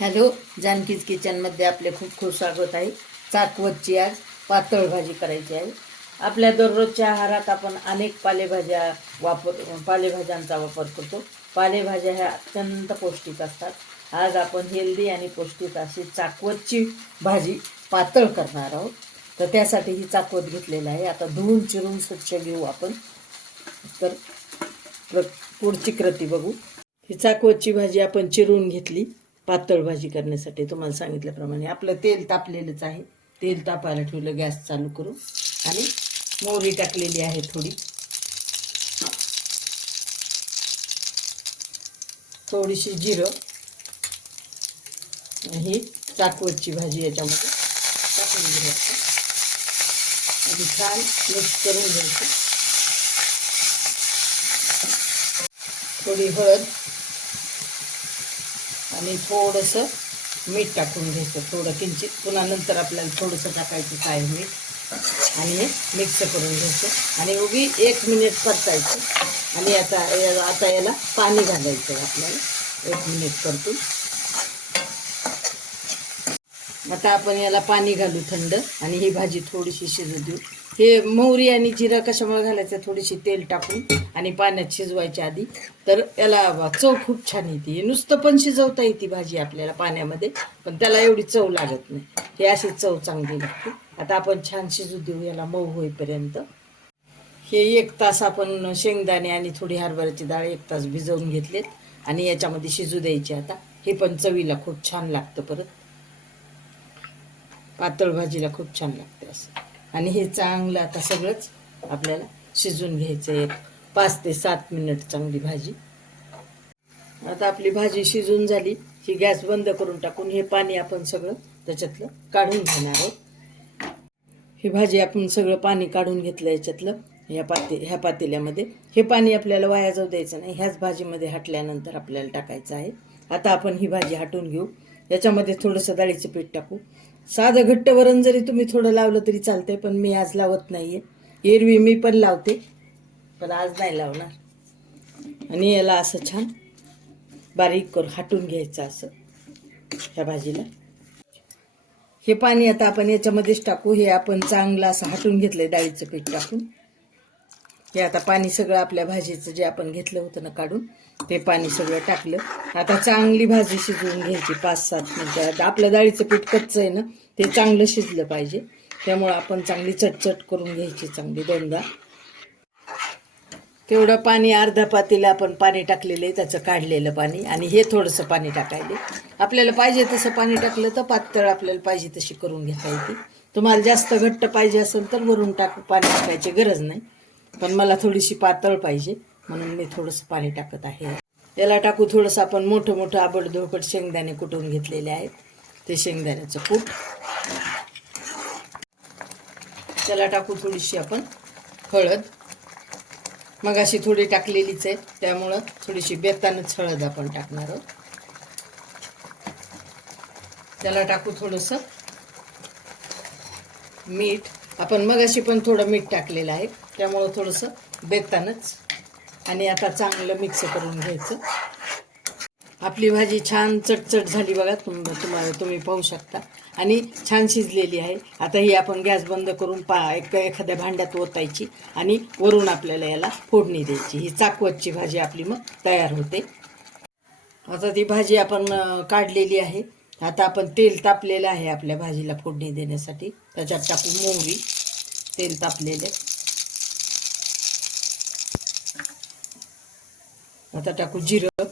Hello, जानकीज किचनमध्ये आपले खूप खूप स्वागत आहे. चाकवतची आज पातळ भाजी करायची आहे. आपल्या दररोजच्या आहारात आपण अनेक पालेभाज्यांचा वापर करतो. पालेभाज्या ह्या अत्यंत पौष्टिक असतात. आज आपण हेल्दी आणि पौष्टिक अशी चाकवतची भाजी पातळ करणार आहोत. तर त्यासाठी ही चाकवत घेतलेलं आहे. आता धुवून चिरून स्वच्छ घेऊ आपण. तर पुढची कृती बघू. ही चाकवतची भाजी आपण चिरून घेतली. पातळ भाजी करण्यासाठी तुम्हाला सांगितल्याप्रमाणे आपलं तेल तापलेलंच आहे. तेल तापायला ठेवलं, गॅस चालू करू आणि मोहरी टाकलेली आहे थोडी. थोडीशी जिरं. ही चाकवतची भाजी याच्यामध्ये टाकून घ्यायची आणि छान मिक्स करून घ्यायची. थोडी हळद आणि थोडंसं मीठ टाकून घ्यायचं, थोडं किंचित. पुन्हा नंतर आपल्याला थोडंसं टाकायचं आहे मीठ आणि हे मिक्स करून घ्यायचं आणि उभी 1 मिनिट परतायचं. आणि आता याला पाणी घालायचं आपल्याला. 1 मिनिट परतून आता आपण याला पाणी घालू थंड आणि ही भाजी थोडीशी शिजू देऊ. हे मोहरी आणि जिरा कशामुळे घालायचं, थोडीशी तेल टाकून आणि पाण्यात शिजवायच्या आधी. तर याला चव खूप छान येते. हे नुसतं पण शिजवता येते भाजी आपल्याला पाण्यामध्ये, पण त्याला एवढी चव लागत नाही. हे अशी चव चांगली लागते. आता आपण छान शिजू देऊ याला मऊ होईपर्यंत. हे 1 तास आपण शेंगदाणे आणि थोडी हरभऱ्याची डाळ 1 तास भिजवून घेतलेत आणि याच्यामध्ये शिजू द्यायचे. आता हे पण चवीला खूप छान लागतं. परत पातळ भाजीला खूप छान लागते असं. आणि हे चांगलं आता सगळंच आपल्याला शिजून घ्यायचं. 5 ते 7 मिनिट चांगली भाजी. आता आपली भाजी शिजून झाली की गॅस बंद करून टाकून हे पाणी आपण सगळं त्याच्यातलं काढून घेणार आहोत. ही भाजी आपण सगळं पाणी काढून घेतलं याच्यातलं ह्या पातेल्यामध्ये. हे पाणी आपल्याला वाया जाऊ द्यायचं नाही. ह्याच भाजीमध्ये हटल्यानंतर आपल्याला टाकायचं आहे. आता आपण ही भाजी हटून घेऊ. याच्यामध्ये थोडंसं डाळीचं पीठ टाकू. साधं घट्ट वरण जरी तुम्ही थोडं लावलं तरी चालतंय, पण मी आज लावत नाहीये. एरवी मी पण लावते, पण आज नाही लावणार. आणि याला असं छान बारीक करून हटून घ्यायचं असं ह्या भाजीला. हे पाणी आता आपण याच्यामध्येच टाकू. हे आपण चांगलं असं हटून घेतलंय डाळीचं पीठ टाकून. हे आता पाणी सगळं आपल्या भाजीचं जे आपण घेतलं होतं ना काढून, ते पाणी सगळं टाकलं. आता चांगली भाजी शिजवून घ्यायची 5-7 मिनिटं. आपलं डाळीचं पीठ कच्चं आहे ना, ते चांगलं शिजलं पाहिजे. त्यामुळं आपण चांगली चटचट करून घ्यायची चांगली 2दा. तेवढं पाणी अर्धा पातेलं आपण पाणी टाकलेलं आहे, त्याचं काढलेलं पाणी. आणि हे थोडंसं पाणी टाकायले. आपल्याला पाहिजे तसं पाणी टाकलं तर पातळ आपल्याला पाहिजे तशी करून घेता येते. तुम्हाला जास्त घट्ट पाहिजे असेल तर वरून पाणी टाकायची गरज नाही, पण मला थोडीशी पातळ पाहिजे म्हणून मी थोडंसं पाणी टाकत आहे. याला टाकू थोडंसं आपण मोठं मोठं आबडधोबड शेंगदाणे कुटून घेतलेले आहेत, ते शेंगदाण्याचं कूट. त्याला टाकू थोडीशी आपण हळद. मग अशी थोडी टाकलेलीच आहे, त्यामुळं थोडीशी बेतानच हळद आपण टाकणार आहोत. त्याला टाकू थोडंसं मीठ. आपण मग अशी पण थोडं मीठ टाकलेलं आहे, त्यामुळं थोडंसं बेतानच. आणि आता चांगलं मिक्स करून घ्यायचं. आपली भाजी छान चटचट झाली बघा. तुम्ही पाहू शकता आणि छान शिजलेली आहे. आता ही आपण गॅस बंद करून एखाद्या भांड्यात ओतायची आणि वरून आपल्याला याला फोडणी द्यायची. ही चाकवतची भाजी आपली मग तयार होते. आता ती भाजी आपण काढलेली आहे. आता आपण तेल तापलेलं आहे आपल्या भाजीला फोडणी देण्यासाठी. त्याच्यात टाकू मोहरी. तेल तापलेले. आता टाकू जिरं.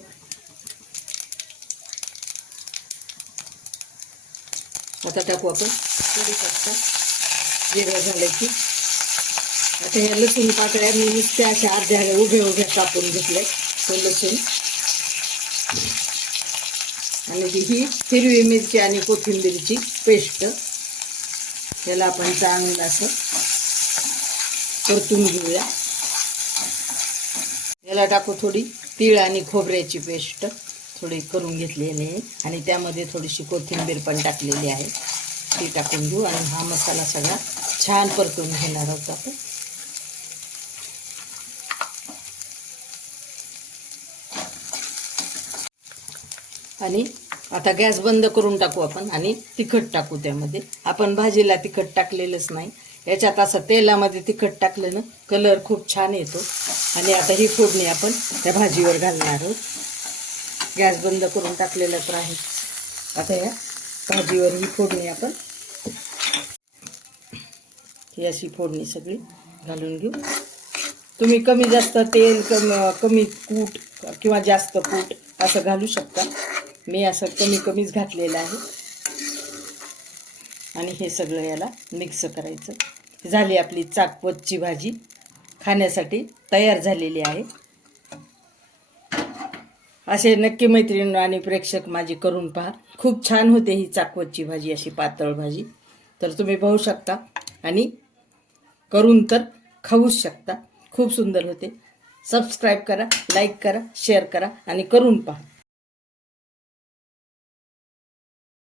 आता टाकू आपण कढीपत्ता. जिरं झालं की आता हे लसूण पाकळ्या मी नुसत्या अशा अर्ध्या उभ्या कापून घेतल्या. तो लसूण आणि ही हिरवी मिरची आणि कोथिंबीरची पेस्ट. याला आपण चांगलं असं परतून घेऊया. याला टाकू थोडी तीळ आणि खोबऱ्याची पेस्ट थोडी करून घेतलेली आहे आणि त्यामध्ये थोडीशी कोथिंबीर पण टाकलेली आहे, ती टाकून घेऊ. आणि हा मसाला सगळा छान परतून घेणार आहोत आपण. आणि आता गॅस बंद करून टाकू आपण आणि तिखट टाकू त्यामध्ये. आपण भाजीला तिखट टाकलेलंच नाही, याच्यात असं तेलामध्ये तिखट टाकलं ना कलर खूप छान येतो. आणि आता ही फोडणी आपण त्या भाजीवर घालणार आहोत. गॅस बंद करून टाकलेलं तर आहे. आता या भाजीवर ही फोडणी आपण ही अशी फोडणी सगळी घालून घेऊ. तुम्ही कमी जास्त तेल कमी कूट किंवा जास्त कूट असं घालू शकता. मी असं कमीच घातलेलं आहे. आणि हे सगळं याला मिक्स करायचं. झाली आपली चाकवतची भाजी खाण्यासाठी तयार झालेली आहे. असे नक्की मैत्रिणी आणि प्रेक्षक माझी करून पहा. खूप छान होते ही चाकवतची भाजी, अशी पातळ भाजी. तर तुम्ही पाहू शकता आणि करून तर खाऊच शकता. खूप सुंदर होते. सबस्क्राईब करा, लाईक करा, शेअर करा आणि करून पहा.